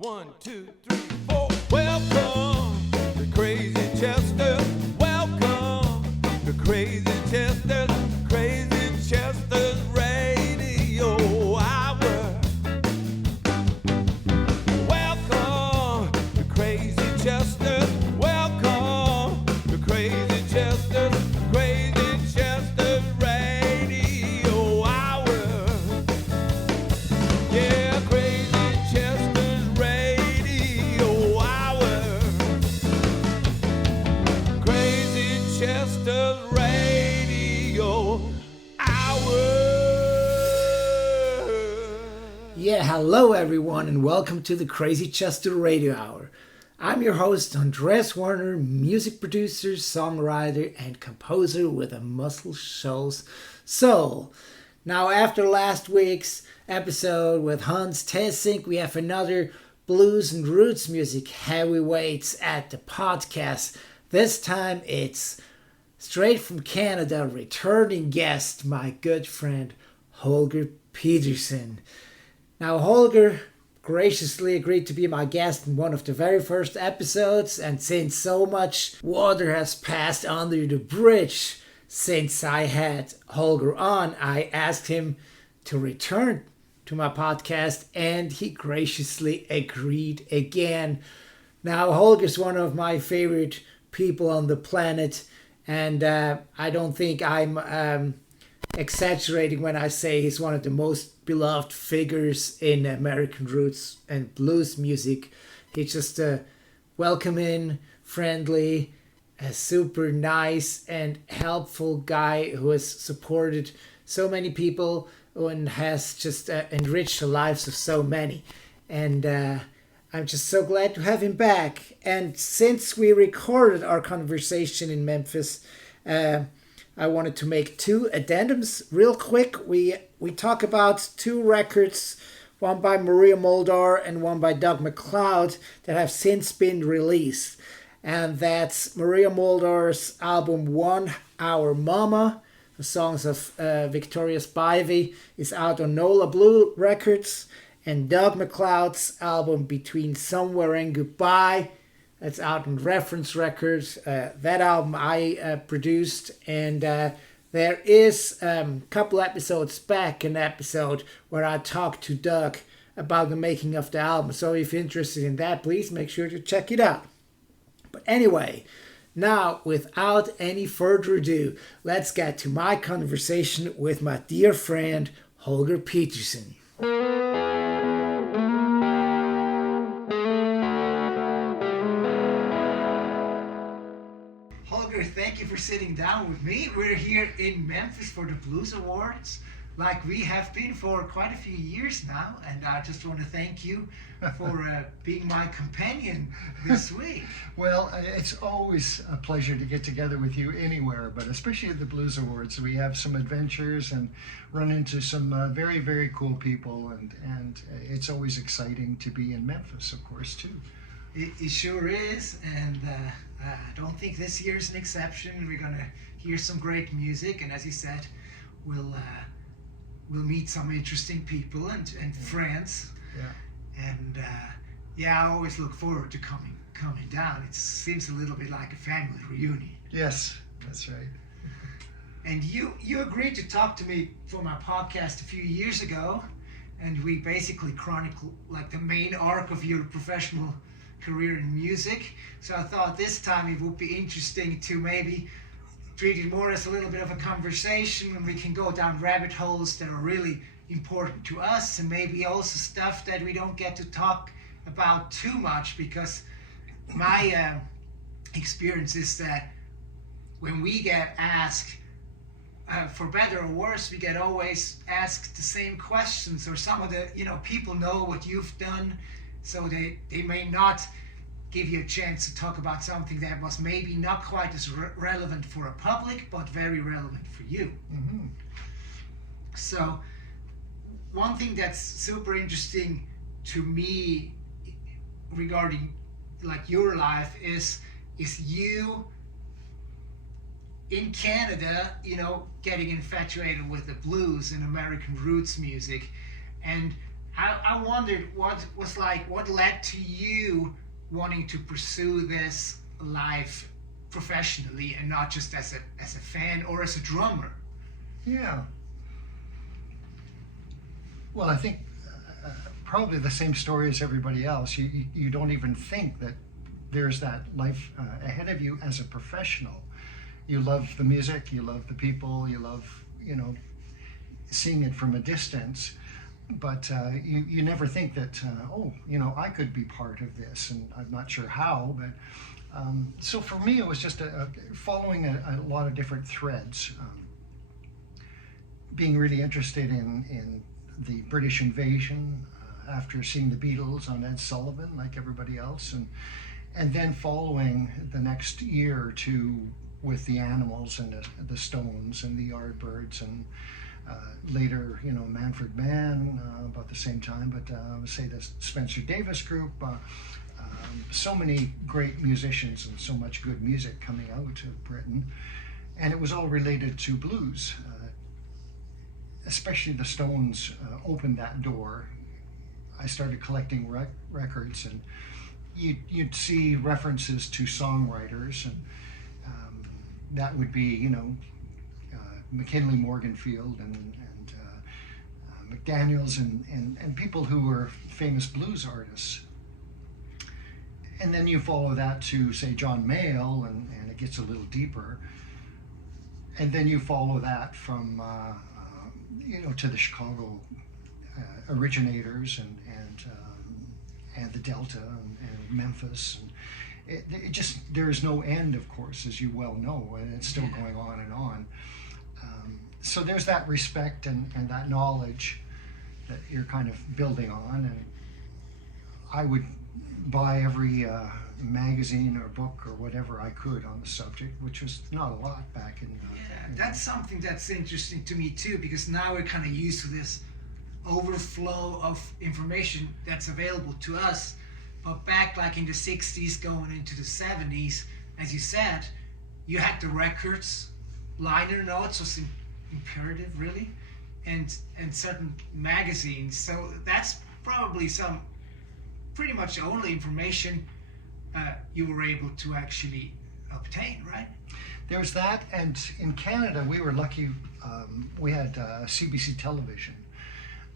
1, 2, 3, 4. Welcome to Crazy Chester. Welcome to Crazy Chester. Crazy Chester's Radio Hour. Welcome to Crazy Chester. Welcome to Crazy Chester. Crazy Chester's Radio Hour. Yeah, Crazy Chester's Radio Hour. Crazy Chester's Radio Hour. Yeah, hello everyone and welcome to the Crazy Chester Radio Hour. I'm your host, Andreas Werner, music producer, songwriter, and composer with a Muscle Shoals soul. Now, after last week's episode with Hans Tessink, we have another blues and roots music heavyweights at the podcast. This time it's straight from Canada, returning guest, my good friend Holger Petersen. Now, Holger graciously agreed to be my guest in one of the very first episodes, and since so much water has passed under the bridge since I had Holger on, I asked him to return to my podcast, and he graciously agreed again. Now, Holger's one of my favorite people on the planet, and I don't think I'm exaggerating when I say he's one of the most beloved figures in American roots and blues music. He's just a welcoming, friendly, a super nice and helpful guy who has supported so many people and has just enriched the lives of so many. And I'm just so glad to have him back. And since we recorded our conversation in Memphis, I wanted to make two addendums real quick. We talk about two records, one by Maria Muldaur and one by Doug MacLeod, that have since been released. And that's Maria Muldaur's album 1 Hour Mama. The songs of Victoria Spivey is out on Nola Blue Records. And Doug MacLeod's album Between Somewhere and Goodbye, that's out on Reference Records. That album I produced, and there is a couple episodes back an episode where I talked to Doug about the making of the album. So if you're interested in that, please make sure to check it out. But anyway, now without any further ado, let's get to my conversation with my dear friend Holger Petersen. Holger, thank you for sitting down with me. We're here in Memphis for the Blues Awards, like we have been for quite a few years now, and I just want to thank you for being my companion this week. Well, it's always a pleasure to get together with you anywhere, but especially at the Blues Awards. We have some adventures and run into some very, very cool people, and it's always exciting to be in Memphis, of course, too. It sure is, and I don't think this year's an exception. We're going to hear some great music, and as you said, we'll meet some interesting people and friends. Yeah. And I always look forward to coming down. It seems a little bit like a family reunion. Yes, that's right. And you agreed to talk to me for my podcast a few years ago, and we basically chronicle like the main arc of your professional career in music. So I thought this time it would be interesting to maybe treat it more as a little bit of a conversation, and we can go down rabbit holes that are really important to us, and maybe also stuff that we don't get to talk about too much, because my experience is that when we get asked, for better or worse, we get always asked the same questions, or some of the people know what you've done, so they may not give you a chance to talk about something that was maybe not quite as relevant for a public, but very relevant for you. Mm-hmm. So one thing that's super interesting to me regarding like your life is you in Canada, getting infatuated with the blues and American roots music, and I wondered what led to you wanting to pursue this life professionally and not just as a fan or as a drummer. Yeah. Well, I think probably the same story as everybody else. You don't even think that there's that life ahead of you as a professional. You love the music, you love the people, you love, seeing it from a distance. But you never think that, I could be part of this, and I'm not sure how. But so for me, it was just following a lot of different threads. Being really interested in the British invasion after seeing the Beatles on Ed Sullivan, like everybody else, and then following the next year or two with the Animals and the Stones and the Yardbirds, and later, Manfred Mann about the same time, but I would say the Spencer Davis Group, so many great musicians and so much good music coming out of Britain, and it was all related to blues. Especially the Stones opened that door. I started collecting records, and you'd see references to songwriters, and that would be, McKinley Morganfield and McDaniels and people who were famous blues artists. And then you follow that to, say, John Mayall, and it gets a little deeper. And then you follow that from to the Chicago originators and the Delta and Memphis. And it just, there's no end, of course, as you well know, and it's still going on and on. So there's that respect and that knowledge that you're kind of building on. And I would buy every magazine or book or whatever I could on the subject, which was not a lot back in. That's something that's interesting to me too, because now we're kind of used to this overflow of information that's available to us. But back like in the 60s going into the 70s, as you said, you had the records, liner notes was imperative, really, and certain magazines. So that's probably some pretty much the only information you were able to actually obtain, right? There was that, and in Canada we were lucky. We had CBC television,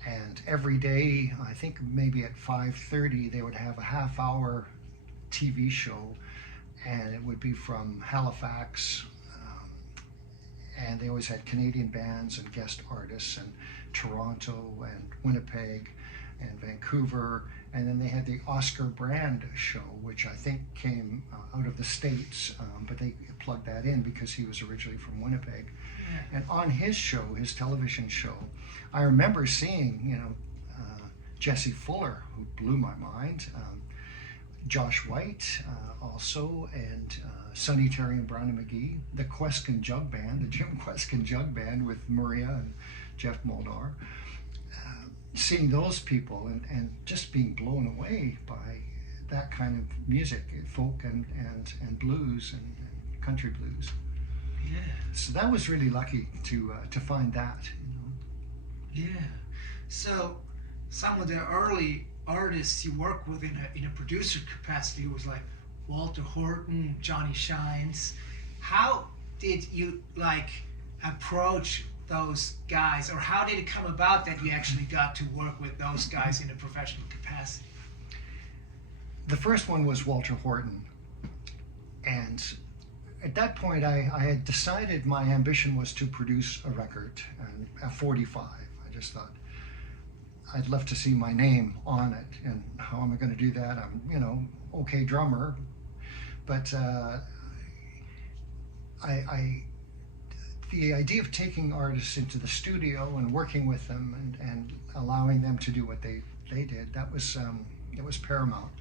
and every day, I think maybe at 5:30, they would have a half-hour TV show, and it would be from Halifax, and they always had Canadian bands and guest artists, and Toronto and Winnipeg and Vancouver, and then they had the Oscar Brand show, which I think came out of the States, but they plugged that in because he was originally from Winnipeg. Yeah. And on his show, his television show, I remember seeing, Jesse Fuller, who blew my mind, Josh White also, and Sonny Terry and Brownie McGee, the Queskin Jug Band, the Jim Queskin Jug Band with Maria and Jeff Molnar. Seeing those people and just being blown away by that kind of music, folk and blues and country blues. Yeah. So that was really lucky to find that. Yeah. So some of the early artists you worked with in a producer capacity was like Walter Horton, Johnny Shines. How did you approach those guys, or how did it come about that you actually got to work with those guys in a professional capacity? The first one was Walter Horton, and at that point I had decided my ambition was to produce a record, and at 45 I just thought I'd love to see my name on it, and how am I going to do that? I'm okay drummer, but the idea of taking artists into the studio and working with them and allowing them to do what they did, that was it was paramount.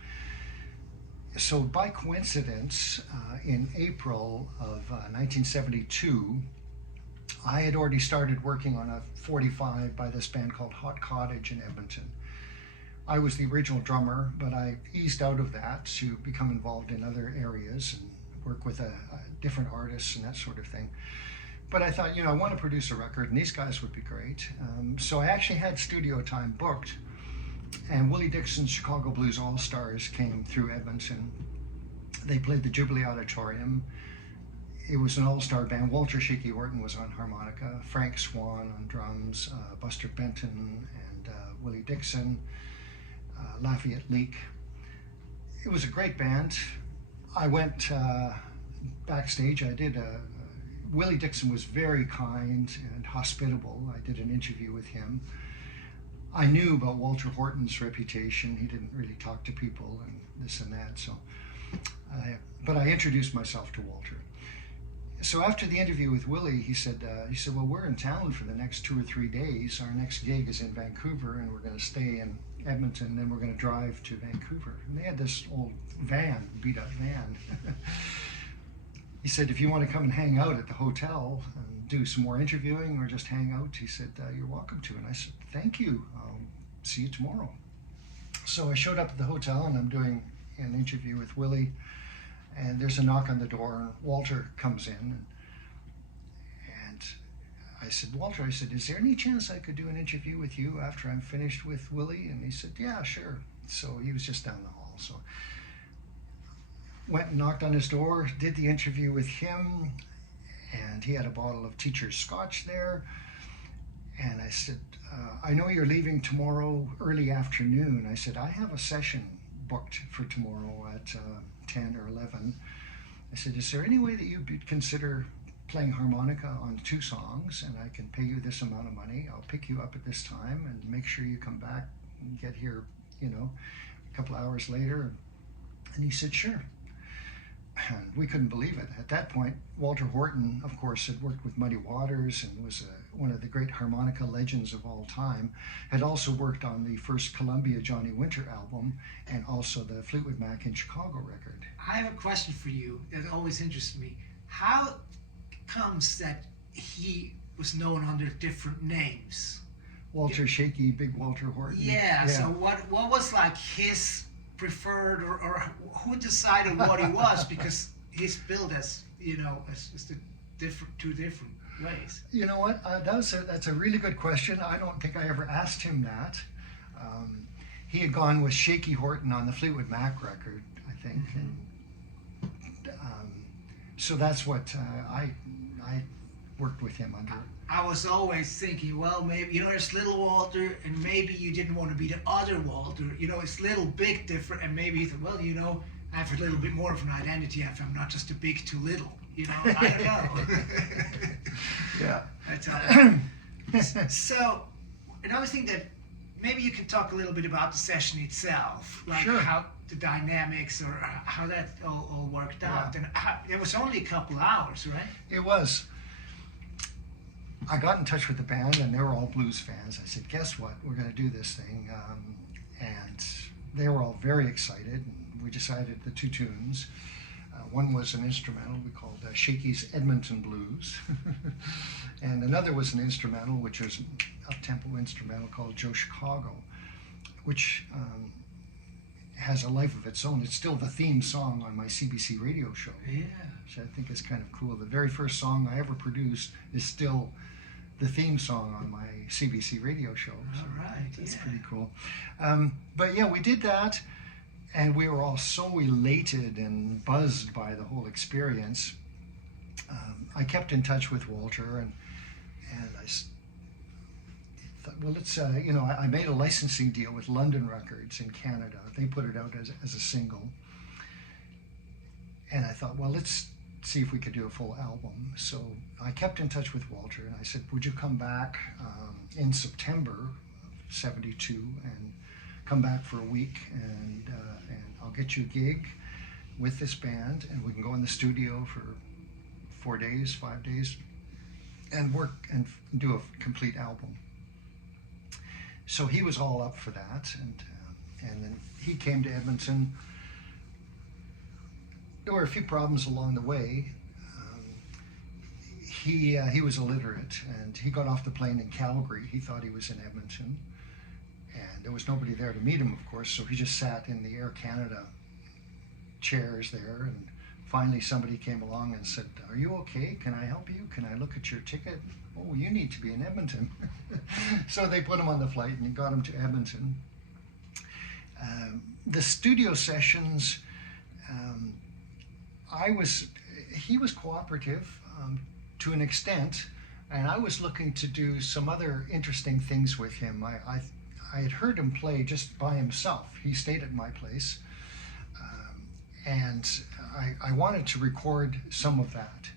So by coincidence, in April of 1972, I had already started working on a 45 by this band called Hot Cottage in Edmonton. I was the original drummer, but I eased out of that to become involved in other areas and work with different artists and that sort of thing. But I thought, I want to produce a record, and these guys would be great. So I actually had studio time booked, And Willie Dixon's Chicago Blues All-Stars came through Edmonton. They played the Jubilee Auditorium. It was an all-star band. Walter Shaky Horton was on harmonica, Frank Swan on drums, Buster Benton and Willie Dixon, Lafayette Leake. It was a great band. I went backstage. Willie Dixon was very kind and hospitable. I did an interview with him. I knew about Walter Horton's reputation. He didn't really talk to people and this and that. But I introduced myself to Walter. So after the interview with Willie, he said, well, we're in town for the next 2 or 3 days. Our next gig is in Vancouver, and we're going to stay in Edmonton, then we're going to drive to Vancouver. And they had this old van, beat-up van. He said, if you want to come and hang out at the hotel and do some more interviewing or just hang out, he said, you're welcome to. And I said, thank you. I'll see you tomorrow. So I showed up at the hotel, and I'm doing an interview with Willie. And there's a knock on the door, and Walter comes in. And I said, Walter, is there any chance I could do an interview with you after I'm finished with Willie? And he said, yeah, sure. So he was just down the hall. So went and knocked on his door, did the interview with him, and he had a bottle of Teacher's Scotch there. And I said, I know you're leaving tomorrow early afternoon. I said, I have a session booked for tomorrow at 10 or 11. I said, is there any way that you'd consider playing harmonica on 2 songs, and I can pay you this amount of money? I'll pick you up at this time and make sure you come back and get here, a couple hours later. And he said, sure. And we couldn't believe it. At that point, Walter Horton, of course, had worked with Muddy Waters and was one of the great harmonica legends of all time, had also worked on the first Columbia Johnny Winter album and also the Fleetwood Mac in Chicago record. I have a question for you that always interests me. How comes that he was known under different names? Walter Shaky, Big Walter Horton. Yeah. So what was like his preferred, or who decided what he was? Because he's billed as the two different ways. You know what? That's a really good question. I don't think I ever asked him that. He had gone with Shaky Horton on the Fleetwood Mac record, I think. Mm-hmm. And, so that's what I worked with him under. I was always thinking, well, maybe, there's little Walter, and maybe you didn't want to be the other Walter. It's little, big, different, and maybe you thought, well, I have a little bit more of an identity if I'm not just a big too little. I don't know. Yeah. That's all. So, another thing that maybe you can talk a little bit about the session itself, like sure. How the dynamics or how that all worked out. And it was only a couple hours, right? It was. I got in touch with the band, and they were all blues fans. I said, guess what? We're going to do this thing. And they were all very excited. We decided the 2 tunes. One was an instrumental we called Shaky's Edmonton Blues. And another was an instrumental, which was an up-tempo instrumental called Joe Chicago, which has a life of its own. It's still the theme song on my CBC radio show. Yeah. Which I think is kind of cool. The very first song I ever produced is still the theme song on my CBC radio show. So all right. That's pretty cool. But yeah, we did that. And we were all so elated and buzzed by the whole experience. I kept in touch with Walter, and I thought, well, let's, I made a licensing deal with London Records in Canada. They put it out as a single. And I thought, well, let's see if we could do a full album. So I kept in touch with Walter, and I said, would you come back in September of '72 and come back for a week, and I'll get you a gig with this band, and we can go in the studio for 4 days, 5 days, and work and do a complete album. So he was all up for that, and then he came to Edmonton. There were a few problems along the way. He was illiterate, and he got off the plane in Calgary. He thought he was in Edmonton. And there was nobody there to meet him, of course, so he just sat in the Air Canada chairs there, and finally somebody came along and said, are you okay? Can I help you? Can I look at your ticket? Oh, you need to be in Edmonton. So they put him on the flight, and he got him to Edmonton. The studio sessions, he was cooperative to an extent, and I was looking to do some other interesting things with him. I had heard him play just by himself. He stayed at my place, and I wanted to record some of that.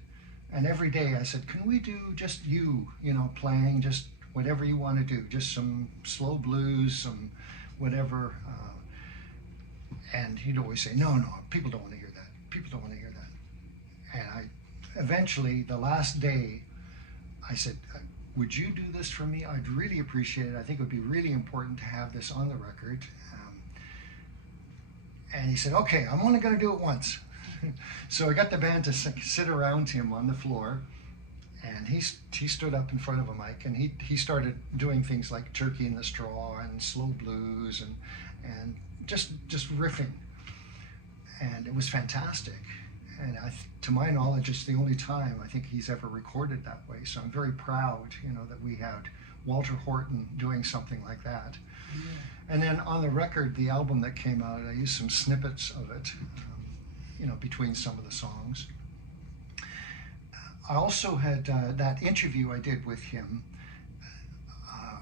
And every day I said, can we do just you know, playing just whatever you want to do, just some slow blues, some whatever. And he'd always say, no, people don't want to hear that. People don't want to hear that. And eventually, the last day, I said, would you do this for me? I'd really appreciate it. I think it would be really important to have this on the record. And he said, okay, I'm only going to do it once. So I got the band to sit around him on the floor, and he stood up in front of a mic, and he started doing things like Turkey in the Straw and slow blues and just riffing, and it was fantastic. And to my knowledge, it's the only time I think he's ever recorded that way. So I'm very proud, you know, that we had Walter Horton doing something like that. Mm-hmm. And then on the record, the album that came out, I used some snippets of it, you know, between some of the songs. I also had that interview I did with him.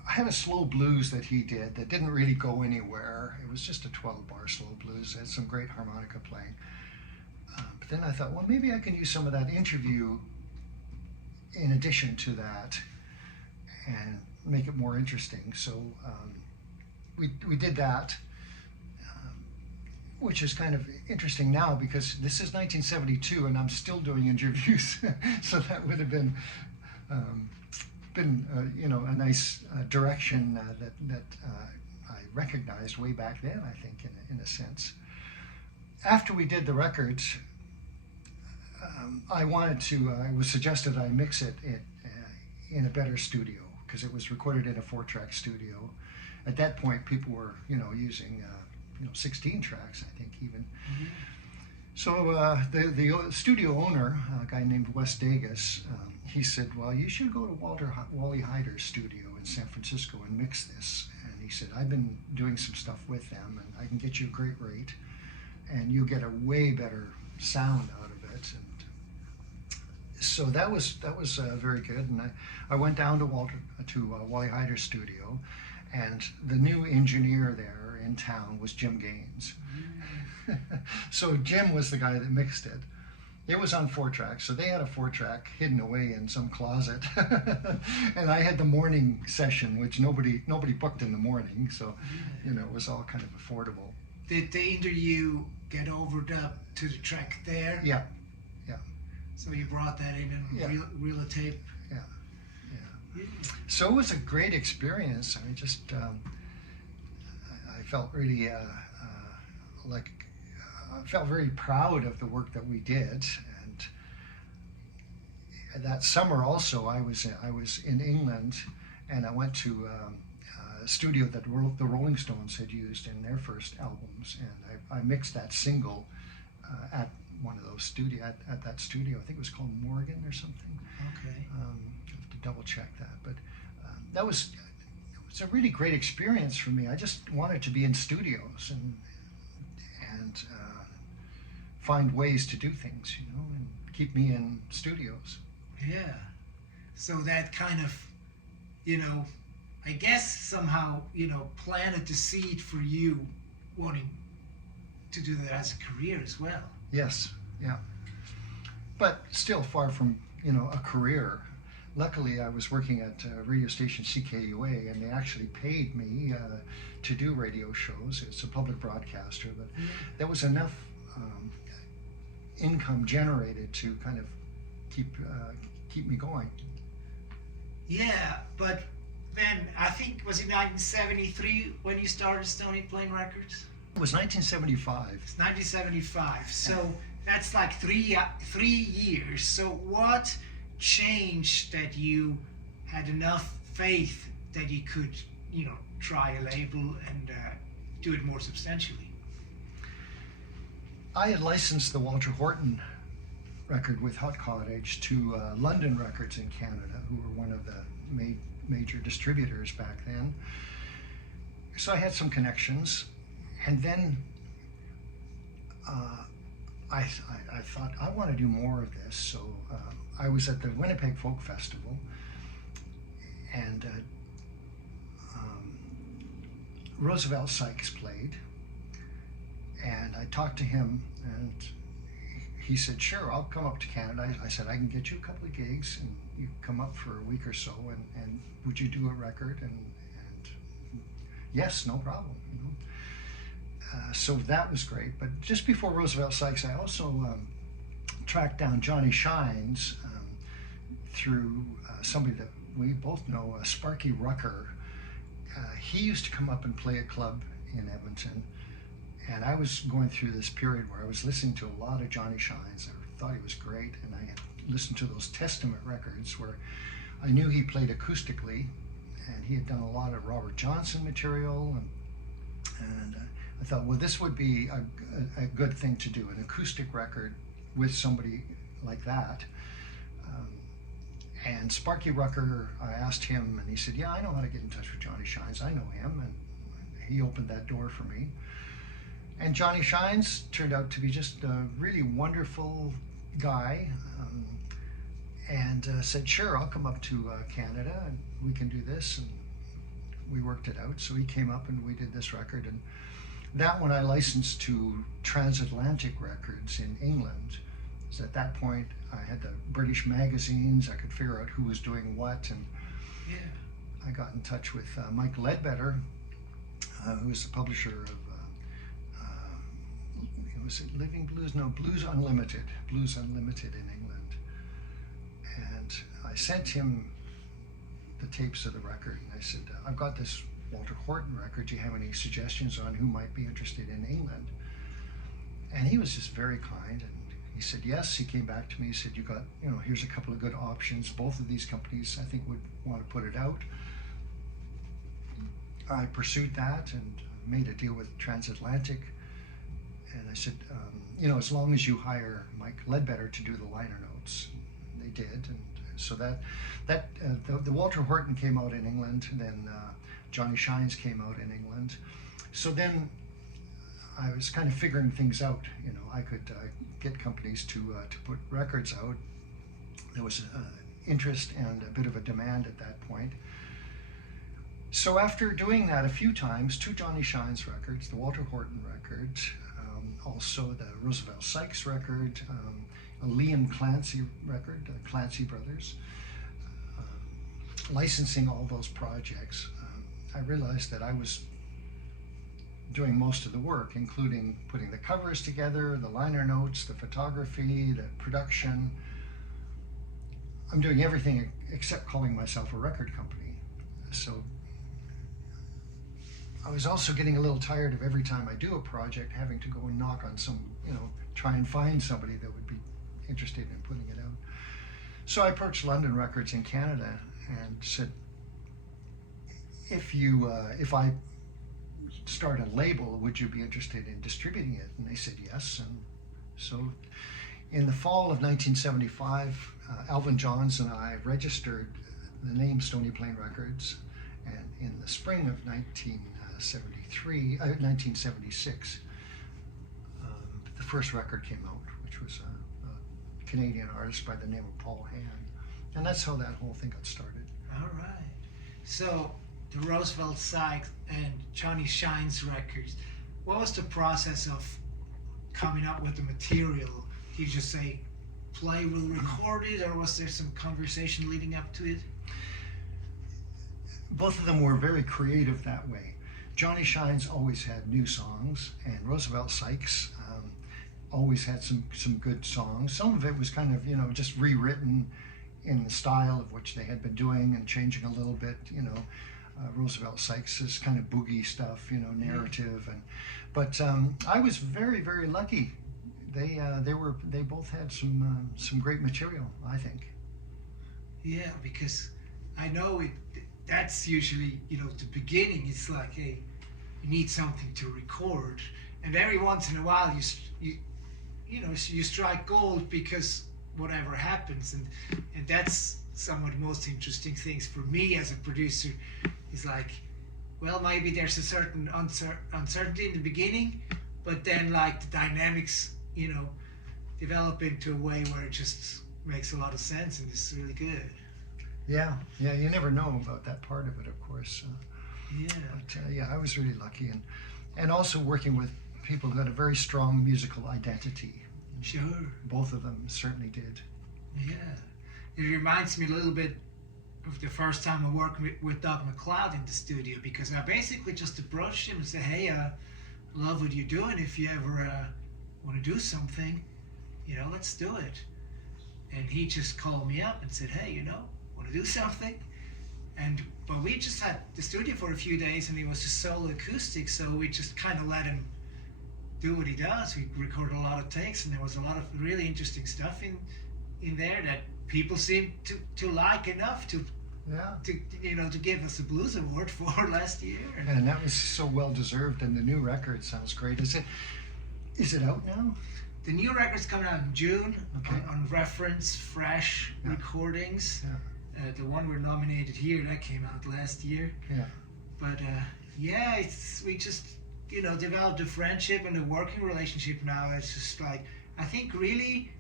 I had a slow blues that he did that didn't really go anywhere. It was just a 12-bar slow blues. It had some great harmonica playing. But then I thought, well, maybe I can use some of that interview in addition to that and make it more interesting. So we did that, which is kind of interesting now because this is 1972 and I'm still doing interviews. So that would have been you know, a nice direction that I recognized way back then, I think, in a sense. After we did the records, I was suggested I mix it in a better studio because it was recorded in a 4-track studio. At that point, people were, you know, using, 16 tracks, I think, even. Mm-hmm. So the studio owner, a guy named Wes Dagus, he said, well, you should go to Wally Hyder's studio in San Francisco and mix this. And he said, I've been doing some stuff with them, and I can get you a great rate, and you'll get a way better sound out of it. And so that was very good. And I went down to Wally Hyder's studio, and the new engineer there in town was Jim Gaines. So Jim was the guy that mixed it. It was on 4 tracks, so they had a 4-track hidden away in some closet. And I had the morning session, which nobody booked in the morning, so you know, it was all kind of affordable. Did the interview get overdubbed to the track there? Yeah. So you brought that in and reel a tape? Yeah. So it was a great experience. I mean, just I felt really I felt very proud of the work that we did. And that summer also, I was in England, and I went to a studio that the Rolling Stones had used in their first albums, and I mixed that single at one of those at that studio. I think it was called Morgan or something. Okay. I have to double check that, but it was a really great experience for me. I just wanted to be in studios and find ways to do things, you know, and keep me in studios. Yeah. So that kind of, you know, I guess somehow, you know, planted the seed for you wanting to do that as a career as well. Yes, yeah. But still far from, you know, a career. Luckily, I was working at radio station CKUA, and they actually paid me to do radio shows. It's a public broadcaster, but there was enough income generated to kind of keep me going. Yeah, but then I think was it 1973 when you started Stony Plain Records? It was 1975. It's 1975. So that's like three years. So what changed that you had enough faith that you could, you know, try a label and do it more substantially? I had licensed the Walter Horton record with Hot Cottage to London Records in Canada, who were one of the major distributors back then. So I had some connections, And then I thought, I want to do more of this. So I was at the Winnipeg Folk Festival, and Roosevelt Sykes played, and I talked to him, and he said, sure, I'll come up to Canada. I said, I can get you a couple of gigs, and you come up for a week or so, and would you do a record? And yes, no problem. You know? So that was great. But just before Roosevelt Sykes, I also tracked down Johnny Shines through somebody that we both know, Sparky Rucker. He used to come up and play a club in Edmonton. And I was going through this period where I was listening to a lot of Johnny Shines. I thought he was great, and I had listened to those Testament records where I knew he played acoustically, and he had done a lot of Robert Johnson material, and I thought, well, this would be a good thing to do, an acoustic record with somebody like that. And Sparky Rucker, I asked him, and he said, yeah, I know how to get in touch with Johnny Shines. I know him, and he opened that door for me. And Johnny Shines turned out to be just a really wonderful guy, and said, sure, I'll come up to Canada and we can do this. And we worked it out. So he came up and we did this record. And that one I licensed to Transatlantic Records in England. So at that point, I had the British magazines. I could figure out who was doing what. And I got in touch with Mike Ledbetter, who was the publisher of was it Living Blues? No, Blues Unlimited in England. And I sent him the tapes of the record, and I said, I've got this Walter Horton record. Do you have any suggestions on who might be interested in England? And he was just very kind, and he said yes. He came back to me, he said, here's a couple of good options. Both of these companies I think would want to put it out. I pursued that and made a deal with Transatlantic. And I said, as long as you hire Mike Ledbetter to do the liner notes. And they did, and so the Walter Horton came out in England, and then Johnny Shines came out in England. So then I was kind of figuring things out. I could get companies to put records out. There was interest and a bit of a demand at that point. So after doing that a few times, 2 Johnny Shines records, the Walter Horton record, also the Roosevelt Sykes record, a Liam Clancy record, Clancy Brothers, licensing all those projects, I realized that I was doing most of the work, including putting the covers together, the liner notes, the photography, the production. I'm doing everything except calling myself a record company. So I was also getting a little tired of every time I do a project having to go and knock on some, try and find somebody that would be interested in putting it out. So I approached London Records in Canada and said, if I start a label, would you be interested in distributing it? And they said yes. And so in the fall of 1975, Alvin Johns and I registered the name Stony Plain Records, and in the spring of 1976, the first record came out, which was a Canadian artist by the name of Paul Han. And that's how that whole thing got started. All right. So the Roosevelt Sykes and Johnny Shines records, what was the process of coming up with the material? Did you just say, play, we'll record it, or was there some conversation leading up to it? Both of them were very creative that way. Johnny Shines always had new songs, and Roosevelt Sykes always had some good songs. Some of it was kind of, just rewritten in the style of which they had been doing and changing a little bit, Roosevelt Sykes is kind of boogie stuff, narrative, but I was very, very lucky. They both had some great material, I think. Yeah, because I know that's usually, the beginning. It's like, hey, you need something to record, and every once in a while you strike gold because whatever happens, and that's some of the most interesting things for me as a producer. Is like, well, maybe there's a certain uncertainty in the beginning, but then like the dynamics, develop into a way where it just makes a lot of sense and it's really good. Yeah, you never know about that part of it, of course. Yeah. But I was really lucky, and also working with people who had a very strong musical identity. Sure. Both of them certainly did. Yeah. It reminds me a little bit of the first time I worked with Doug McLeod in the studio, because I basically just approached him and said, hey, I love what you're doing. If you ever want to do something, let's do it. And he just called me up and said, hey, want to do something? But we just had the studio for a few days and it was just solo acoustic, so we just kind of let him do what he does. We recorded a lot of takes and there was a lot of really interesting stuff in there that people seemed to like enough to give us a blues award for last year. And that was so well deserved, and the new record sounds great. Is it out now? The new record's coming out in June. Okay. on Reference Fresh Recordings. Yeah. The one we're nominated here, that came out last year. Yeah. But we just developed a friendship and a working relationship now. It's just like, I think really,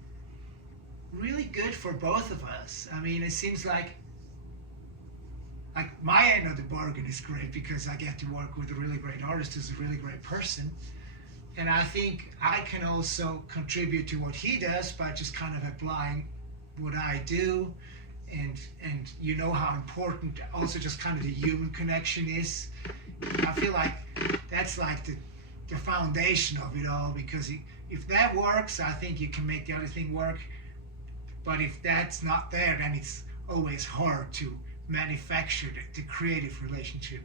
really good for both of us. I mean, it seems like my end of the bargain is great because I get to work with a really great artist who's a really great person. And I think I can also contribute to what he does by just kind of applying what I do. And how important also just kind of the human connection is. I feel like that's like the foundation of it all, because if that works, I think you can make the other thing work. But if that's not there, then it's always hard to manufacture the creative relationship.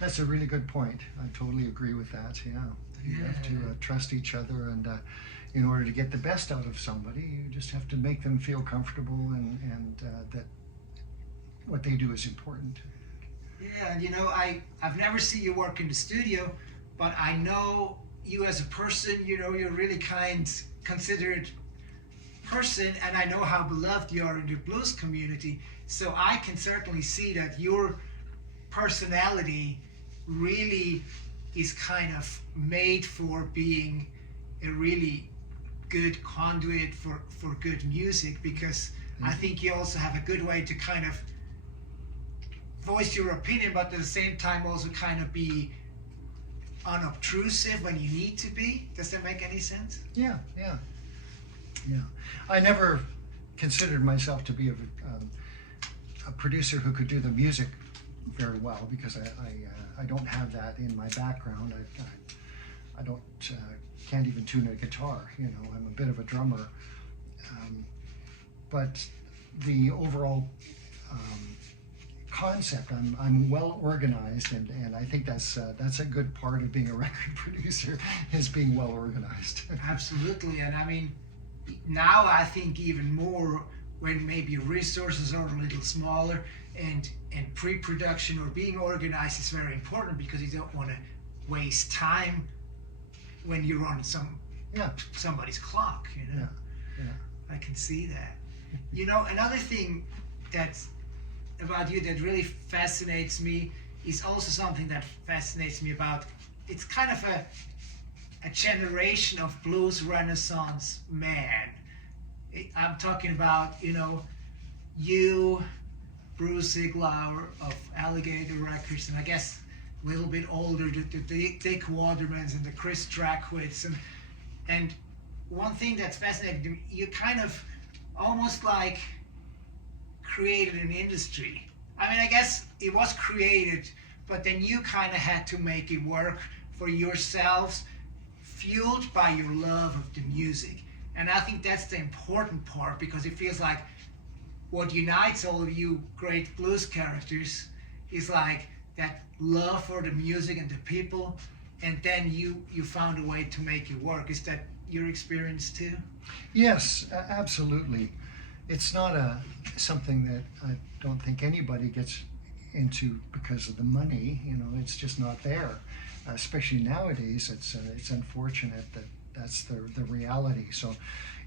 That's a really good point. I totally agree with that. Yeah. You have to trust each other, and in order to get the best out of somebody, you just have to make them feel comfortable and that what they do is important. Yeah, and I've never seen you work in the studio, but I know you as a person. You're a really kind, considerate person, and I know how beloved you are in the blues community. So I can certainly see that your personality really is kind of made for being a really good conduit for good music, because I think you also have a good way to kind of voice your opinion, but at the same time also kind of be unobtrusive when you need to be. Does that make any sense? Yeah. I never considered myself to be a producer who could do the music very well, because I don't have that in my background. I don't can't even tune a guitar. I'm a bit of a drummer, but the overall concept, I'm well organized, and I think that's a good part of being a record producer, is being well organized. Absolutely, and I mean, now I think even more when maybe resources are a little smaller, and pre-production or being organized is very important, because you don't want to waste time when you're on somebody's clock. Yeah. I can see that. Another thing that's about you that really fascinates me is also something that fascinates me about, it's kind of a generation of blues renaissance man. I'm talking about, you, Bruce Ziegler of Alligator Records, and I guess a little bit older, the Dick Watermans and the Chris Drackwitz, and one thing that's fascinating to me, you kind of almost like created an industry. I mean, I guess it was created, but then you kind of had to make it work for yourselves, fueled by your love of the music. And I think that's the important part, because it feels like what unites all of you great blues characters is like that love for the music and the people, and then you found a way to make it work. Is that your experience too? Yes, absolutely. It's not something that I don't think anybody gets into because of the money. It's just not there. Especially nowadays, it's unfortunate that that's the reality. So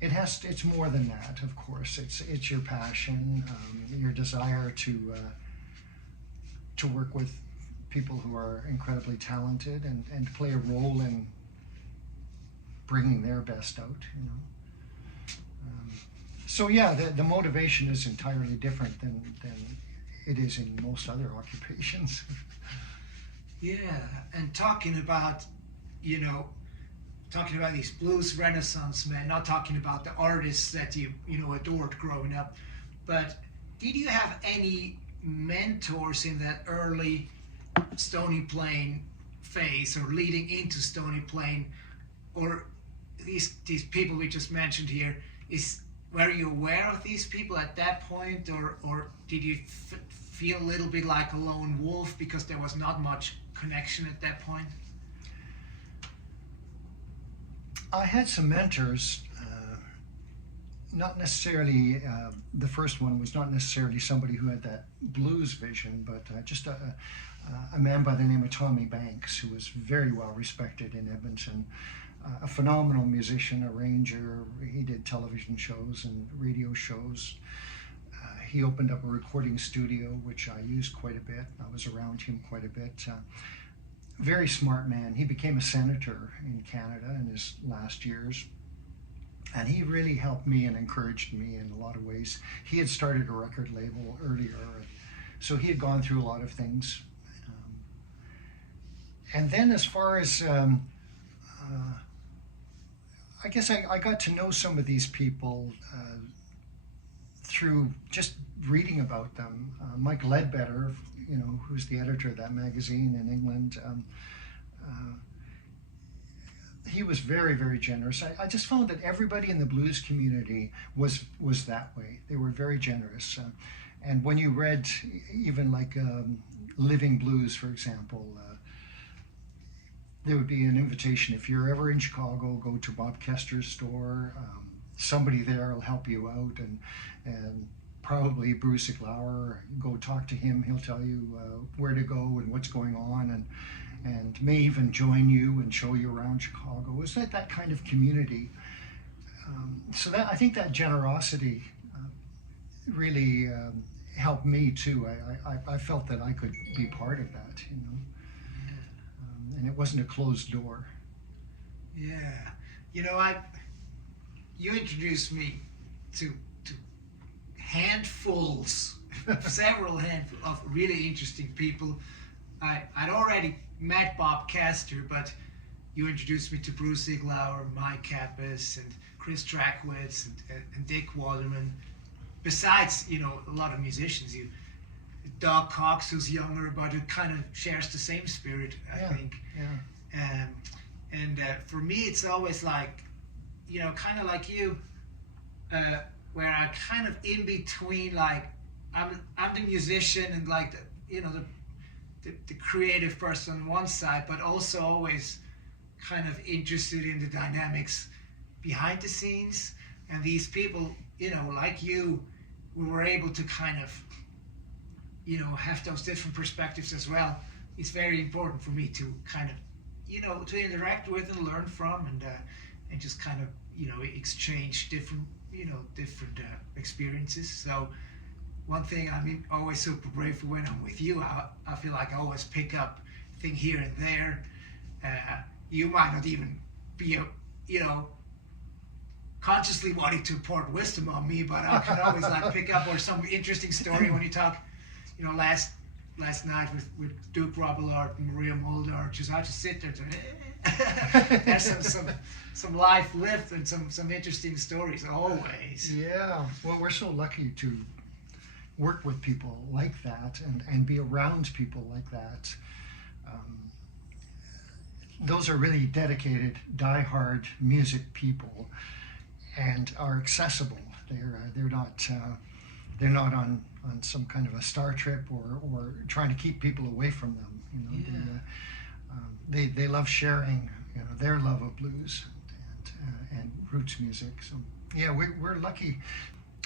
it's more than that, of course. It's your passion, your desire to work with people who are incredibly talented and play a role in bringing their best out, you know. So yeah, the motivation is entirely different than it is in most other occupations. Yeah, and talking about these blues renaissance men, not talking about the artists that you adored growing up, but did you have any mentors in that early Stony Plain phase or leading into Stony Plain, or these people we just mentioned here? Were you aware of these people at that point, or did you feel a little bit like a lone wolf because there was not much connection at that point? I had some mentors, not necessarily, the first one was not necessarily somebody who had that blues vision, but just a man by the name of Tommy Banks, who was very well respected in Edmonton, a phenomenal musician, arranger. He did television shows and radio shows. He opened up a recording studio, which I used quite a bit. I was around him quite a bit. Very smart man. He became a senator in Canada in his last years. And he really helped me and encouraged me in a lot of ways. He had started a record label earlier, so he had gone through a lot of things. And then as far as, I guess I got to know some of these people through just reading about them. Mike Ledbetter, who's the editor of that magazine in England, he was very, very generous. I just found that everybody in the blues community was that way. They were very generous. And when you read even like Living Blues, for example, there would be an invitation. If you're ever in Chicago, go to Bob Kester's store. Somebody there will help you out, and probably Bruce Iglauer. Go talk to him. He'll tell you where to go and what's going on, and may even join you and show you around Chicago. It was that kind of community. So that I think that generosity really helped me too. I felt that I could be part of that, and it wasn't a closed door. Yeah, you introduced me to several handfuls of really interesting people. I'd already met Bob Kester, but you introduced me to Bruce Iglauer, Mike Kappas, and Chris Trackwitz, and Dick Waterman. Besides, a lot of musicians. Doug Cox, who's younger, but who kind of shares the same spirit, I think. Yeah. And for me, it's always like, kind of like you, where I kind of in between, like I'm the musician and like the creative person on one side, but also always kind of interested in the dynamics behind the scenes. And these people, like you, we were able to kind of, have those different perspectives as well. It's very important for me to kind of, to interact with and learn from, and just kind of, exchange different experiences. So one thing I'm always super grateful when I'm with you, I feel like I always pick up a thing here and there. You might not even be consciously wanting to impart wisdom on me, but I can always like pick up or some interesting story when you talk. Last night with Duke Robillard and Maria Mulder, I just sit there to there's some life lived and some interesting stories always. Yeah, well, we're so lucky to work with people like that and be around people like that. Those are really dedicated, die-hard music people, and are accessible. They're not on some kind of a star trip or trying to keep people away from them. They love sharing their love of blues and roots music. So yeah, we're lucky.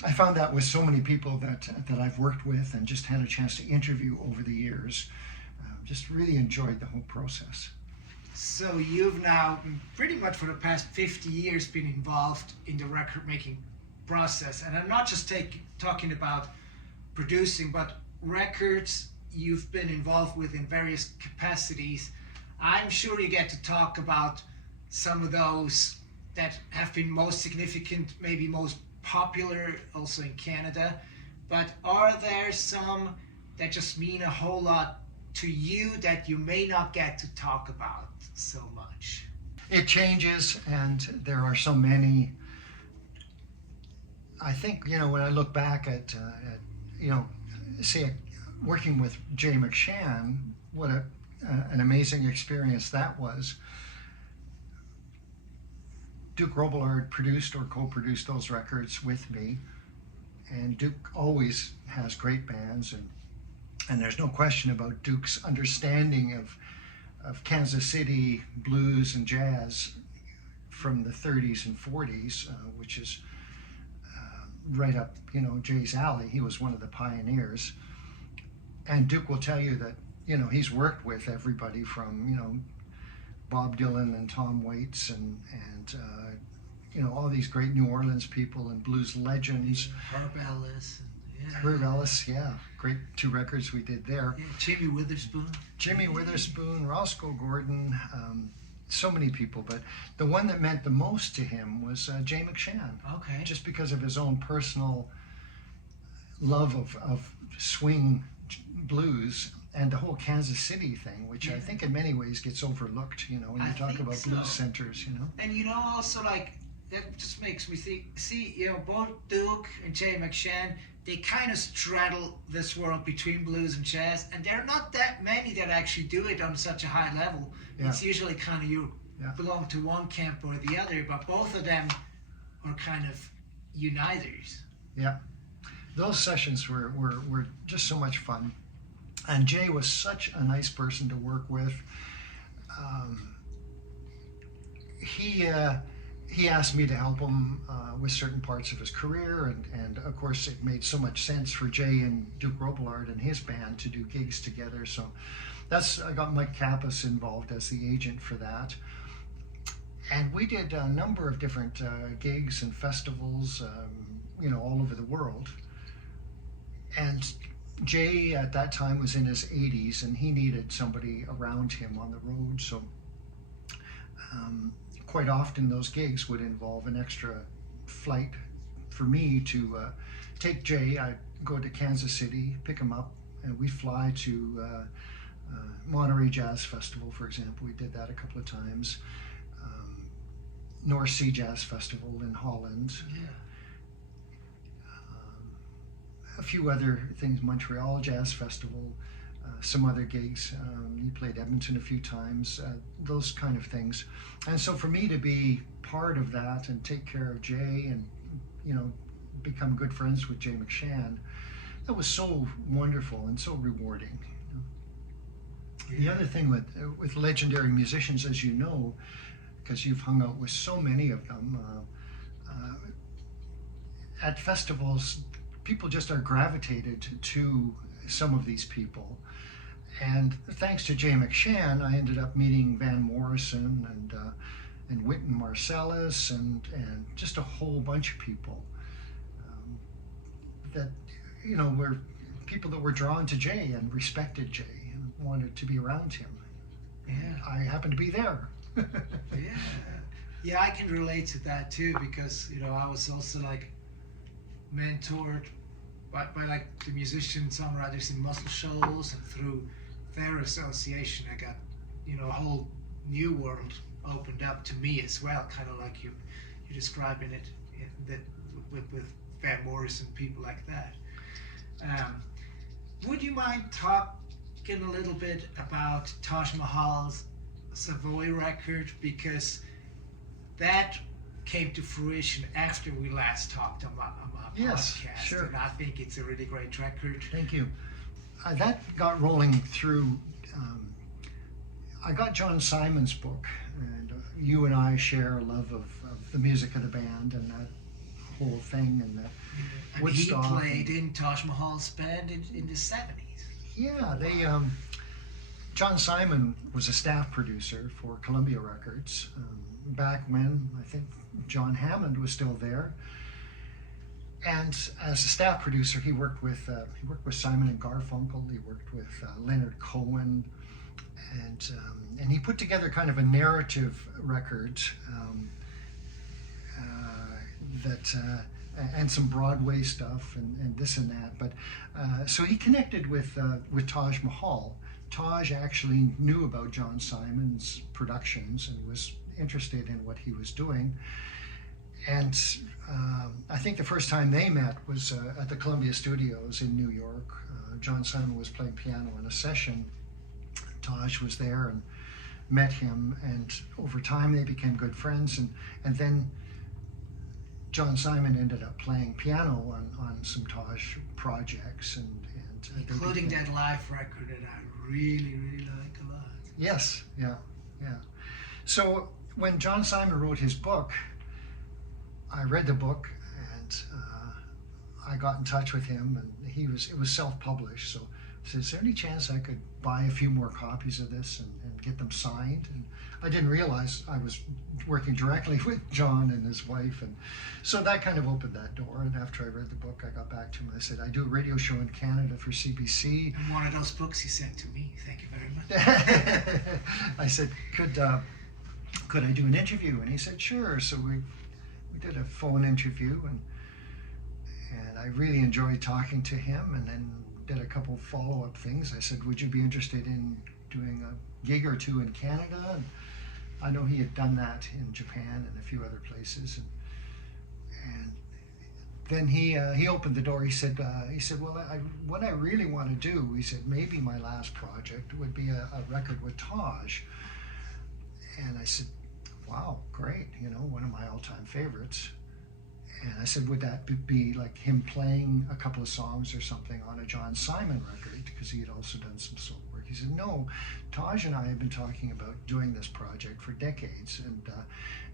I found that with so many people that I've worked with and just had a chance to interview over the years. Just really enjoyed the whole process. So you've now pretty much for the past 50 years been involved in the record making process, and I'm not just talking about producing, but records you've been involved with in various capacities. I'm sure you get to talk about some of those that have been most significant, maybe most popular also in Canada. But are there some that just mean a whole lot to you that you may not get to talk about so much? It changes, and there are so many. I think, when I look back at say, working with Jay McShann, what an amazing experience that was. Duke Robillard produced or co-produced those records with me, and Duke always has great bands, and there's no question about Duke's understanding of Kansas City blues and jazz from the 30s and 40s, which is right up, Jay's alley. He was one of the pioneers. And Duke will tell you that, he's worked with everybody from, Bob Dylan and Tom Waits and all these great New Orleans people and blues legends. Herb Ellis. Herb Ellis, yeah. Great 2 records we did there. Yeah, Jimmy Witherspoon, Roscoe Gordon, so many people. But the one that meant the most to him was Jay McShann. Okay. Just because of his own personal love of swing blues and the whole Kansas City thing, which I think in many ways gets overlooked, when you talk about blues centers, And also like, that just makes me see, both Duke and Jay McShann, they kind of straddle this world between blues and jazz, and there are not that many that actually do it on such a high level. Yeah. It's usually kind of you belong to one camp or the other, but both of them are kind of uniters. Yeah. Those sessions were just so much fun. And Jay was such a nice person to work with. He asked me to help him with certain parts of his career, and of course it made so much sense for Jay and Duke Robillard and his band to do gigs together. So I got Mike Kappas involved as the agent for that. And we did a number of different gigs and festivals, all over the world. And Jay at that time was in his 80s, and he needed somebody around him on the road. So quite often those gigs would involve an extra flight for me to take Jay. I'd go to Kansas City, pick him up, and we'd fly to Monterey Jazz Festival, for example. We did that a couple of times. North Sea Jazz Festival in Holland. Yeah. A few other things, Montreal Jazz Festival, some other gigs. He played Edmonton a few times, those kind of things. And so for me to be part of that and take care of Jay and, become good friends with Jay McShann, that was so wonderful and so rewarding. The other thing with legendary musicians, as you know, because you've hung out with so many of them, at festivals, people just are gravitated to some of these people. And thanks to Jay McShann, I ended up meeting Van Morrison and Wynton Marsalis and just a whole bunch of people that, were people that were drawn to Jay and respected Jay and wanted to be around him. Yeah. I happened to be there. Yeah, I can relate to that too, because, I was also mentored by the musician songwriters in Muscle Shoals, and through their association I got a whole new world opened up to me as well, kind of like you're describing it with Van Morrison, people like that. Would you mind talking a little bit about Taj Mahal's Savoy record, because that came to fruition after we last talked on my Yes, podcast. sure. And I think it's a really great record. Thank you. That got rolling through. I got John Simon's book, and you and I share a love of the music of the band and that whole thing, and that And Woodstock. he played in Taj Mahal's band in the 70s. Yeah, John Simon was a staff producer for Columbia Records back when I think John Hammond was still there. And as a staff producer, he worked with Simon and Garfunkel. He worked with Leonard Cohen, and he put together kind of a narrative record and some Broadway stuff and this and that. But so he connected with Taj Mahal. Taj actually knew about John Simon's productions and was interested in what he was doing. And I think the first time they met was at the Columbia Studios in New York. John Simon was playing piano in a session. Taj was there and met him, and over time they became good friends. And then John Simon ended up playing piano on some Taj projects, and including that live record that I really, really like a lot. Yes, yeah. So when John Simon wrote his book, I read the book, and I got in touch with him, and it was self-published. So I said, is there any chance I could buy a few more copies of this and get them signed? And I didn't realize I was working directly with John and his wife, and so that kind of opened that door. And after I read the book, I got back to him. I said, I do a radio show in Canada for CBC. And one of those books he sent to me. Thank you very much. I said, could I do an interview? And he said, sure. So we did a phone interview, and I really enjoyed talking to him, and then did a couple follow-up things. I said, would you be interested in doing a gig or two in Canada? And I know he had done that in Japan and a few other places, and then he opened the door. He said, well, what I really want to do, he said, maybe my last project would be a record with Taj. And I said, wow, great, one of my all-time favorites. And I said, would that be like him playing a couple of songs or something on a John Simon record? Because he had also done some solo work. He said, no, Taj and I have been talking about doing this project for decades,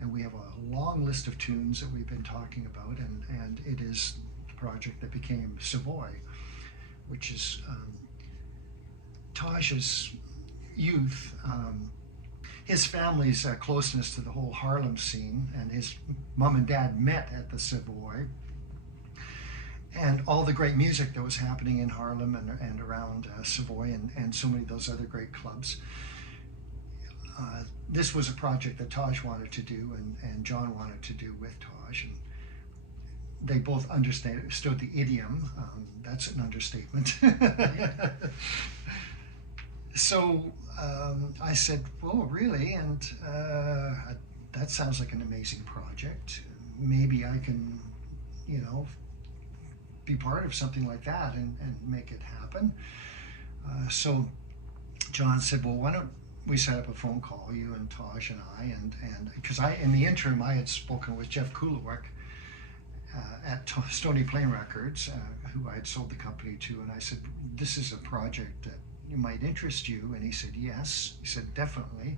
and we have a long list of tunes that we've been talking about, and it is the project that became Savoy, which is Taj's youth. His family's closeness to the whole Harlem scene, and his mom and dad met at the Savoy, and all the great music that was happening in Harlem and around Savoy and so many of those other great clubs. This was a project that Taj wanted to do, and John wanted to do with Taj, and they both understood the idiom. That's an understatement. So I said, "Oh, really?" And that sounds like an amazing project. Maybe I can, be part of something like that and make it happen. So John said, "Well, why don't we set up a phone call, you and Taj and I?" And because in the interim, I had spoken with Jeff Kulawek at Stony Plain Records, who I had sold the company to, and I said, "This is a project that might interest you." And he said, yes. He said, definitely.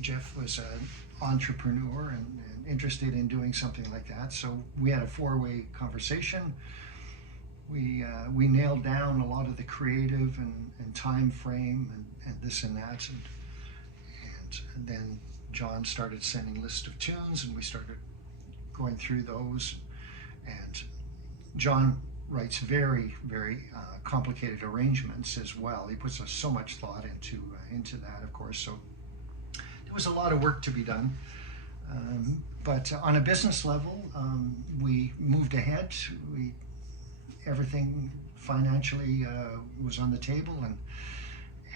Jeff was an entrepreneur and interested in doing something like that. So we had a four-way conversation. We nailed down a lot of the creative and time frame and this and that. And then John started sending lists of tunes, and we started going through those. And John writes very, very complicated arrangements as well. He puts so much thought into that, of course. So there was a lot of work to be done. But on a business level, we moved ahead. Everything financially was on the table,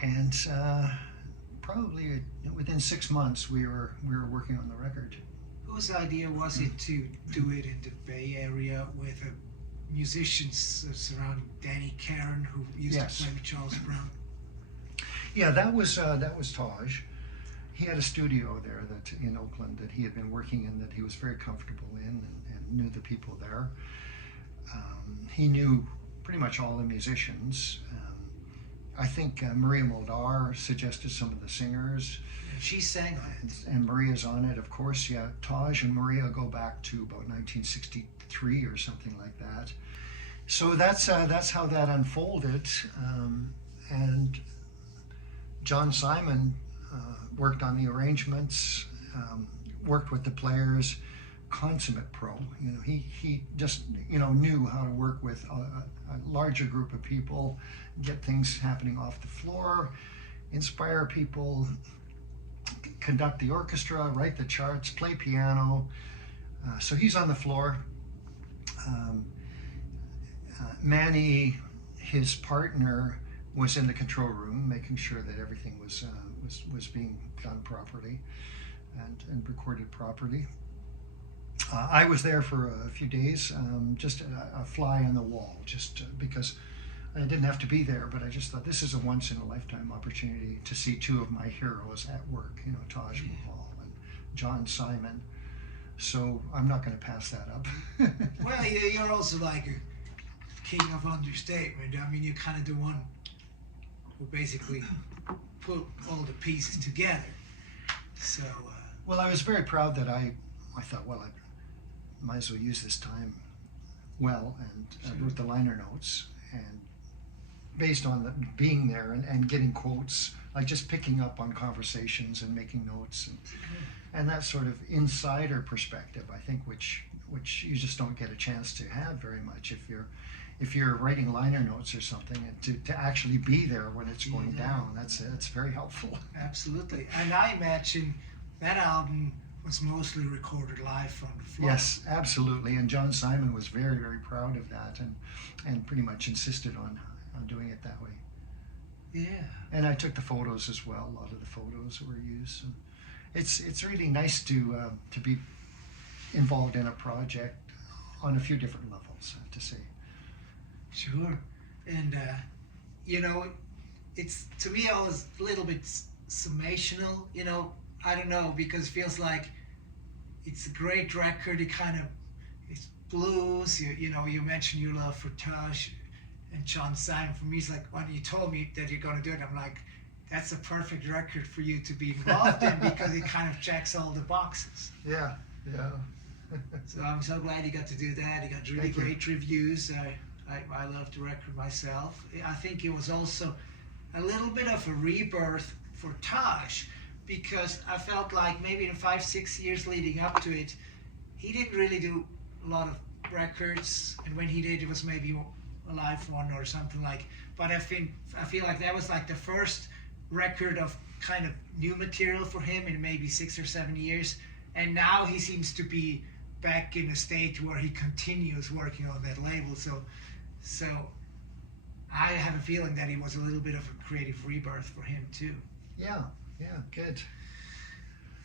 and probably within 6 months we were working on the record. Whose idea was it to do it in the Bay Area with musicians surrounding Danny Caron, who used to play with Charles Brown? Yeah, that was Taj. He had a studio there in Oakland that he had been working in, that he was very comfortable in, and knew the people there. He knew pretty much all the musicians. I think Maria Moldar suggested some of the singers. She sang on it. And Maria's on it, of course. Yeah, Taj and Maria go back to about 1963 or something like that. So that's how that unfolded. And John Simon worked on the arrangements, worked with the players, consummate pro. You know, he just, you know, knew how to work with a larger group of people, get things happening off the floor, inspire people, conduct the orchestra, write the charts, play piano. So he's on the floor. Manny, his partner, was in the control room, making sure that everything was being done properly and recorded properly. I was there for a few days, just a fly on the wall, just because I didn't have to be there, but I just thought this is a once-in-a-lifetime opportunity to see two of my heroes at work, you know, Taj Mahal and John Simon. So I'm not going to pass that up. Well, you're also like a king of understatement. I mean, you're kind of the one who basically put all the pieces together. So. Well, I was very proud that I thought, well, I might as well use this time well, and I wrote the liner notes, and based on being there and getting quotes, like just picking up on conversations and making notes, and that sort of insider perspective, I think, which you just don't get a chance to have very much if you're writing liner notes or something, and to actually be there when it's going down, that's very helpful. Absolutely. And I imagine that album was mostly recorded live from the floor. Yes, absolutely. And John Simon was very, very proud of that, and pretty much insisted on doing it that way. Yeah. And I took the photos as well. A lot of the photos were used. So it's really nice to be involved in a project on a few different levels, I have to say. Sure. And you know, it's, to me, always a little bit summational, you know. I don't know, because it feels like it's a great record. It's blues. You know, you mentioned your love for Taj and John Simon. For me, it's like when you told me that you're going to do it, I'm like, that's a perfect record for you to be involved in, because it kind of checks all the boxes. Yeah. So I'm so glad you got to do that. You got really great reviews. I loved the record myself. I think it was also a little bit of a rebirth for Taj, because I felt like maybe in 5-6 years leading up to it, he didn't really do a lot of records, and when he did, it was maybe a live one or something like. But I feel like that was like the first record of kind of new material for him in maybe 6 or 7 years, and now he seems to be back in a state where he continues working on that label. So I have a feeling that it was a little bit of a creative rebirth for him too. Yeah, good.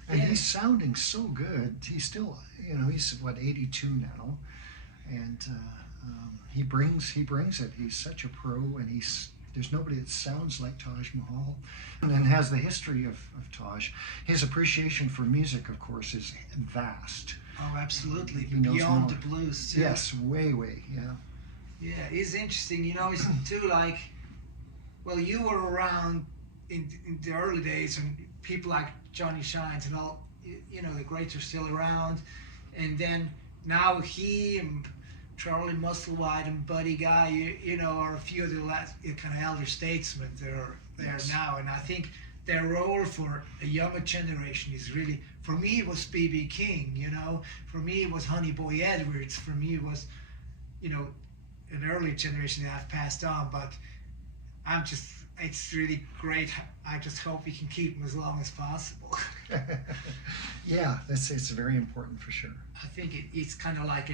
And he's sounding so good. He's still, you know, he's what, 82 now, and he brings it. He's such a pro, and there's nobody that sounds like Taj Mahal, and has the history of Taj. His appreciation for music, of course, is vast. Oh, absolutely. Knows Beyond more. the blues too. Yes, way, yeah. Yeah, it's interesting. You know, it's too like, well, you were around in the early days, and people like Johnny Shines and all, you know, the greats are still around, and then now he and Charlie Musselwhite and Buddy Guy, you know, are a few of the last kind of elder statesmen that are there now, and I think their role for a younger generation is really, for me it was B.B. King, you know, for me it was Honey Boy Edwards, for me it was, you know, an early generation that I've passed on, but it's really great. I just hope we can keep them as long as possible. Yeah, it's very important for sure. I think it's kind of like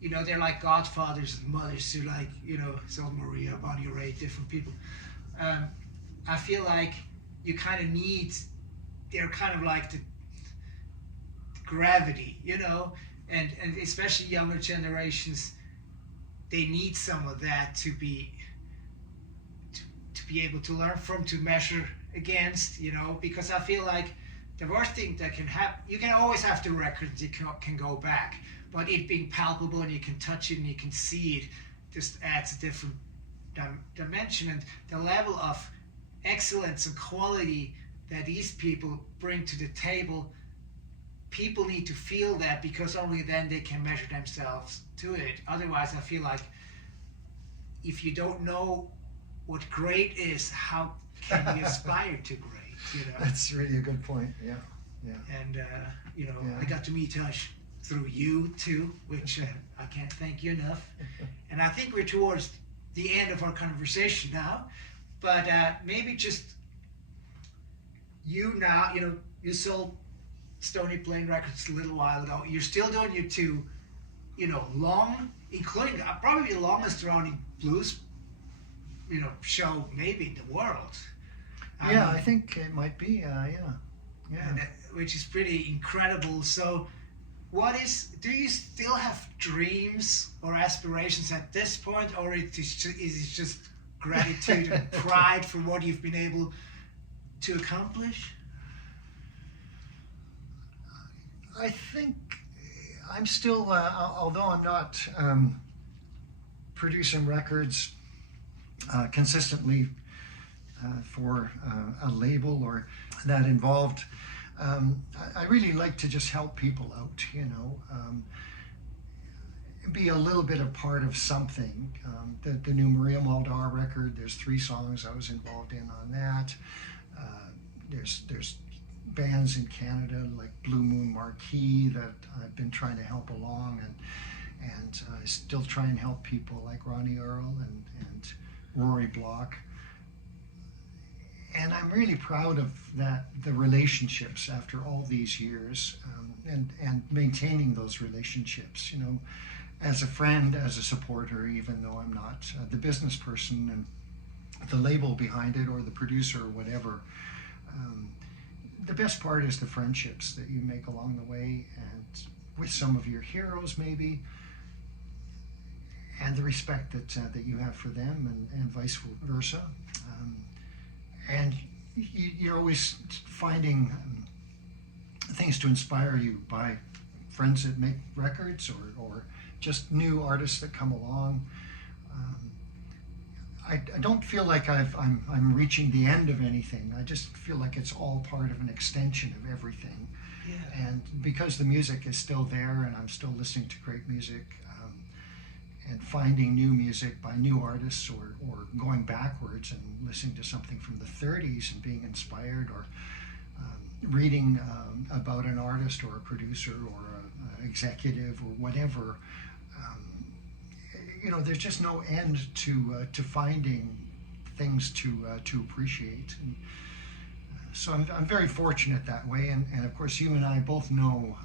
you know, they're like godfathers and mothers to, like, you know, Sal Maria, Bonnie Raitt, different people. I feel like you kind of need, they're kind of like the gravity, you know, and especially younger generations, they need some of that to be able to learn from, to measure against, you know, because I feel like the worst thing that can happen, you can always have the records that can go back, but it being palpable and you can touch it and you can see it just adds a different dimension, and the level of excellence and quality that these people bring to the table, people need to feel that, because only then they can measure themselves to it. Otherwise, I feel like if you don't know what great is, how can you aspire to great, you know? That's really a good point. Yeah. And you know, Yeah. I got to meet Taj through you too, which I can't thank you enough. And I think we're towards the end of our conversation now, but maybe just you now, you sold Stony Plain Records a little while ago. You're still doing your two, long, including probably the longest running blues, show maybe in the world. Yeah, I think it might be. Yeah. And, which is pretty incredible. So, do you still have dreams or aspirations at this point, or is it just gratitude and pride for what you've been able to accomplish? I think I'm still, although I'm not producing records consistently for a label or that involved, I really like to just help people out, be a little bit of part of something. The new Maria Muldaur record, there's 3 songs I was involved in on that. There's bands in Canada like Blue Moon Marquee that I've been trying to help along, and I still try and help people like Ronnie Earl and Rory Block. And I'm really proud of the relationships after all these years, and maintaining those relationships, as a friend, as a supporter, even though I'm not the business person and the label behind it or the producer or whatever. The best part is the friendships that you make along the way, and with some of your heroes maybe, and the respect that you have for them, and vice versa. And you're always finding things to inspire you by friends that make records, or just new artists that come along. I don't feel like I'm reaching the end of anything. I just feel like it's all part of an extension of everything. Yeah. And because the music is still there, and I'm still listening to great music, and finding new music by new artists, or going backwards and listening to something from the 30s and being inspired, or reading about an artist or a producer or an executive or whatever. There's just no end to finding things to appreciate. And so I'm very fortunate that way. And of course, you and I both know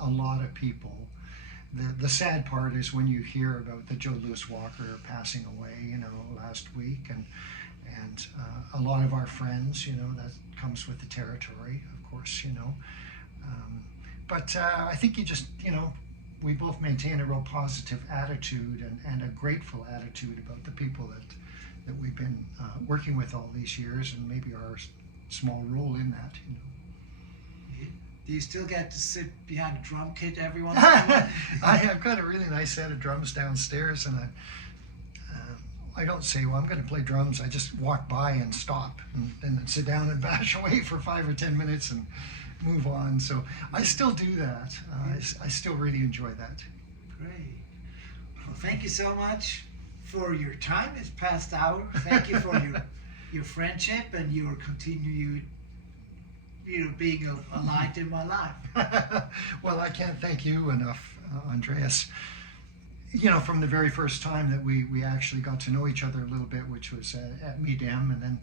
a lot of people. The sad part is when you hear about the Joe Louis Walker passing away, last week, and a lot of our friends, that comes with the territory, of course, But I think you just, we both maintain a real positive attitude and a grateful attitude about the people that we've been working with all these years, and maybe our small role in that, Do you still get to sit behind a drum kit every once in a while? I've got a really nice set of drums downstairs, and I don't say, well, I'm going to play drums. I just walk by and stop, and then sit down and bash away for 5 or 10 minutes and move on. So I still do that. I still really enjoy that. Great. Well, thank you so much for your time. It's past hour. Thank you for your friendship and your continued being a light in my life. Well, I can't thank you enough, Andreas. From the very first time that we actually got to know each other a little bit, which was at MEDEM,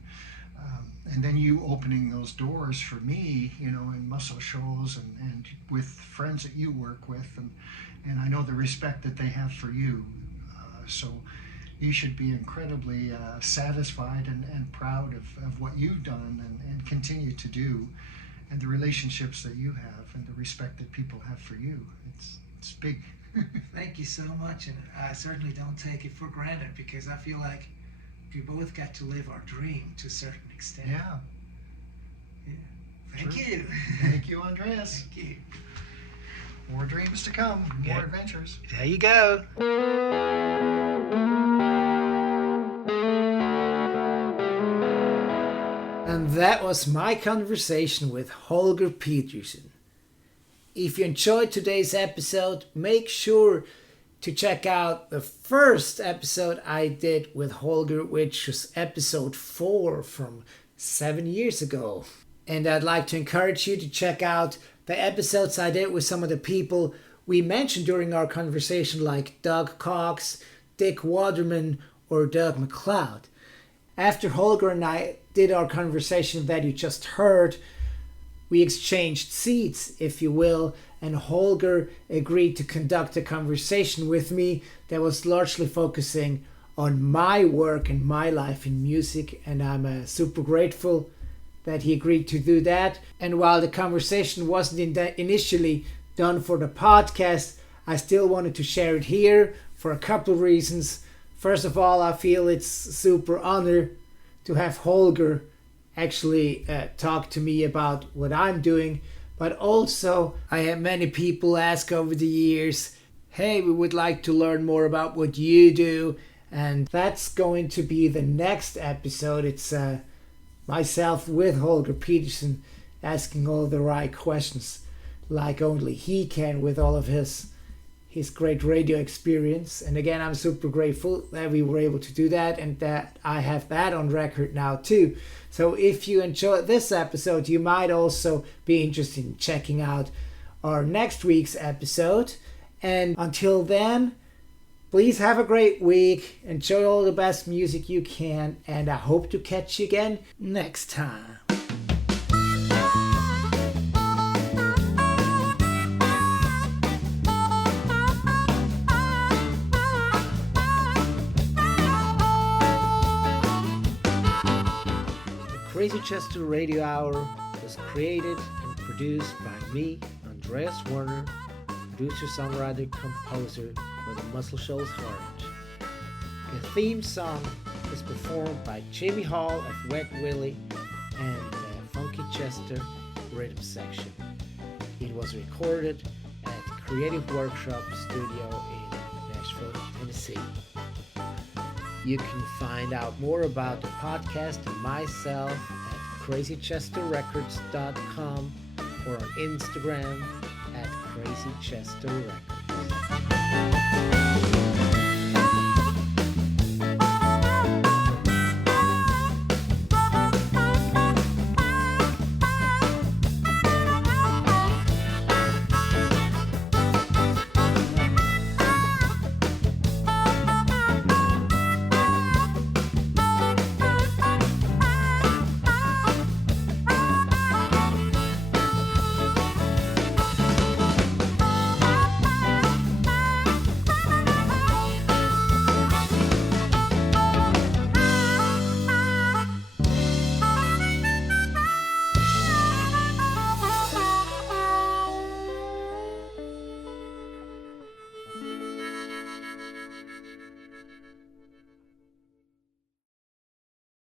and then you opening those doors for me, in muscle shows and with friends that you work with, and I know the respect that they have for you. So you should be incredibly satisfied and proud of what you've done and continue to do, and the relationships that you have and the respect that people have for you. It's big. Thank you so much, and I certainly don't take it for granted, because I feel like we both got to live our dream to a certain extent. Yeah. Thank you. Thank you, Andreas. Thank you. More dreams to come, more adventures. There you go. And that was my conversation with Holger Petersen. If you enjoyed today's episode, make sure to check out the first episode I did with Holger, which was episode 4 from 7 years ago. And I'd like to encourage you to check out the episodes I did with some of the people we mentioned during our conversation like Doug Cox, Dick Waterman, or Doug MacLeod. After Holger and I did our conversation that you just heard, we exchanged seats, if you will, and Holger agreed to conduct a conversation with me that was largely focusing on my work and my life in music, and I'm super grateful that he agreed to do that. And while the conversation wasn't initially done for the podcast, I still wanted to share it here for a couple of reasons. First of all, I feel it's super honor to have Holger actually talk to me about what I'm doing, but also I have many people ask over the years, hey, we would like to learn more about what you do, and that's going to be the next episode. It's myself with Holger Petersen asking all the right questions like only he can with all of his great radio experience. And again, I'm super grateful that we were able to do that and that I have that on record now too. So if you enjoyed this episode, you might also be interested in checking out our next week's episode. And until then, please have a great week, enjoy all the best music you can, and I hope to catch you again next time. Crazy Chester Radio Hour was created and produced by me, Andreas Werner, producer, songwriter, composer for the Muscle Shoals Heart. The theme song is performed by Jimmy Hall of Wet Willie and the Funky Chester Rhythm Section. It was recorded at the Creative Workshop Studio in Nashville, Tennessee. You can find out more about the podcast and myself at crazychesterrecords.com or on Instagram at crazychesterrecords.